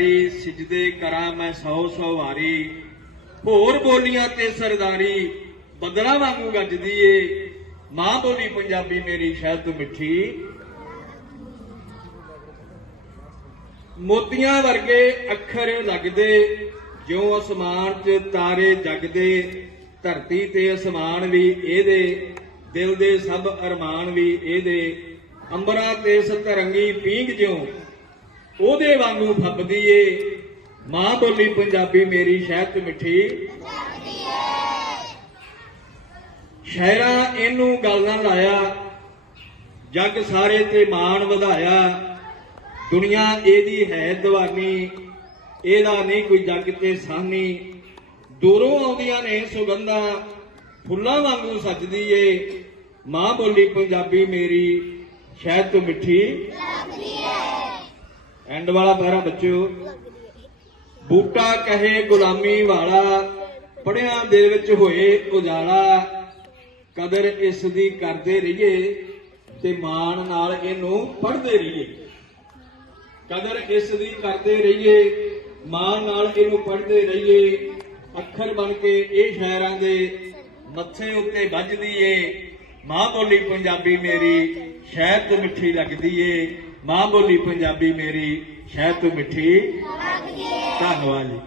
ਪਿਆਰੀ ਸਿਜਦੇ ਕਰਾਂ ਮੈਂ ਸੌ ਸੌ ਵਾਰੀ। ਹੋਰ ਬੋਲੀਆਂ ਤੇ ਸਰਦਾਰੀ, ਬਦਲਾ ਵਾਂਗੂ ਗੱਜਦੀ ਏ ਮਾਂ ਬੋਲੀ ਪੰਜਾਬੀ ਮੇਰੀ ਸ਼ਹਿਦ ਮਿੱਠੀ। ਮੋਤੀਆਂ ਵਰਗੇ ਅੱਖਰ ਲੱਗਦੇ, ਜਿਉਂ ਅਸਮਾਨ 'ਚ ਤਾਰੇ ਜਗਦੇ। ਧਰਤੀ ਤੇ ਅਸਮਾਨ ਵੀ ਇਹਦੇ, ਦਿਲ ਦੇ ਸਭ ਅਰਮਾਨ ਵੀ ਇਹਦੇ। ਅੰਬਰਾਂ ਤੇ ਸਤਰੰਗੀ ਪੀਂਘ ਜਿਉਂ ਉਹਦੇ ਵਾਂਗੂ ਫੱਬਦੀ ਏ। ਮਾਂ ਬੋਲੀ ਪੰਜਾਬੀ ਮੇਰੀ ਸ਼ਹਿਦ ਮਿੱਠੀ। ਸ਼ਾਇਰਾਂ ਇਹਨੂੰ ਗੱਲ ਨਾਲ ਲਾਇਆ। ਜੱਗ ਸਾਰੇ ਤੇ ਮਾਣ ਵਧਾਇਆ। ਦੁਨੀਆ ਇਹਦੀ ਹੈ ਦੀਵਾਨੀ। ਇਹਦਾ ਨਹੀਂ ਕੋਈ ਜੱਗ ਤੇ ਸਾਨੀ। ਦੂਰੋਂ ਆਉਂਦੀਆਂ ਨੇ ਸੁਗੰਧਾਂ, ਫੁੱਲਾਂ ਵਾਂਗੂ ਸਜਦੀ ਏ। ਮਾਂ ਬੋਲੀ ਪੰਜਾਬੀ ਮੇਰੀ ਸ਼ਾਇਦ ਤੋਂ ਮਿੱਠੀ। ਐਂਡ ਵਾਲਾ ਪੈਰਾ ਬੱਚਿਓ। ਬੂਟਾ ਕਹੇ ਗੁਲਾਮੀ ਵਾਲਾ, ਪੜਿਆਂ ਦੇ ਵਿੱਚ ਹੋਏ ਉਜਾਲਾ। ਕਦਰ ਇਸ ਦੀ ਕਰਦੇ ਰਹੀਏ ਤੇ ਮਾਣ ਨਾਲ ਇਹਨੂੰ ਪੜਦੇ ਰਹੀਏ। ਕਦਰ ਇਸ ਦੀ ਕਰਦੇ ਰਹੀਏ, ਮਾਣ ਨਾਲ ਇਹਨੂੰ ਪੜਦੇ ਰਹੀਏ। ਅੱਖਰ ਬਣ ਕੇ ਇਹ ਸ਼ਾਇਰਾਂ ਦੇ ਮੱਥੇ ਉੱਤੇ ਵੱਜਦੀ ਏ। ਮਾਂ ਬੋਲੀ ਪੰਜਾਬੀ ਮੇਰੀ, ਸ਼ਹਿਦ ਤੋਂ ਮਿੱਠੀ ਲੱਗਦੀ ਏ। ਮਾਂ ਬੋਲੀ ਪੰਜਾਬੀ ਮੇਰੀ, ਸ਼ਹਿਦ ਤੋਂ ਮਿੱਠੀ ਧੰਨਵਾਦ ਜੀ।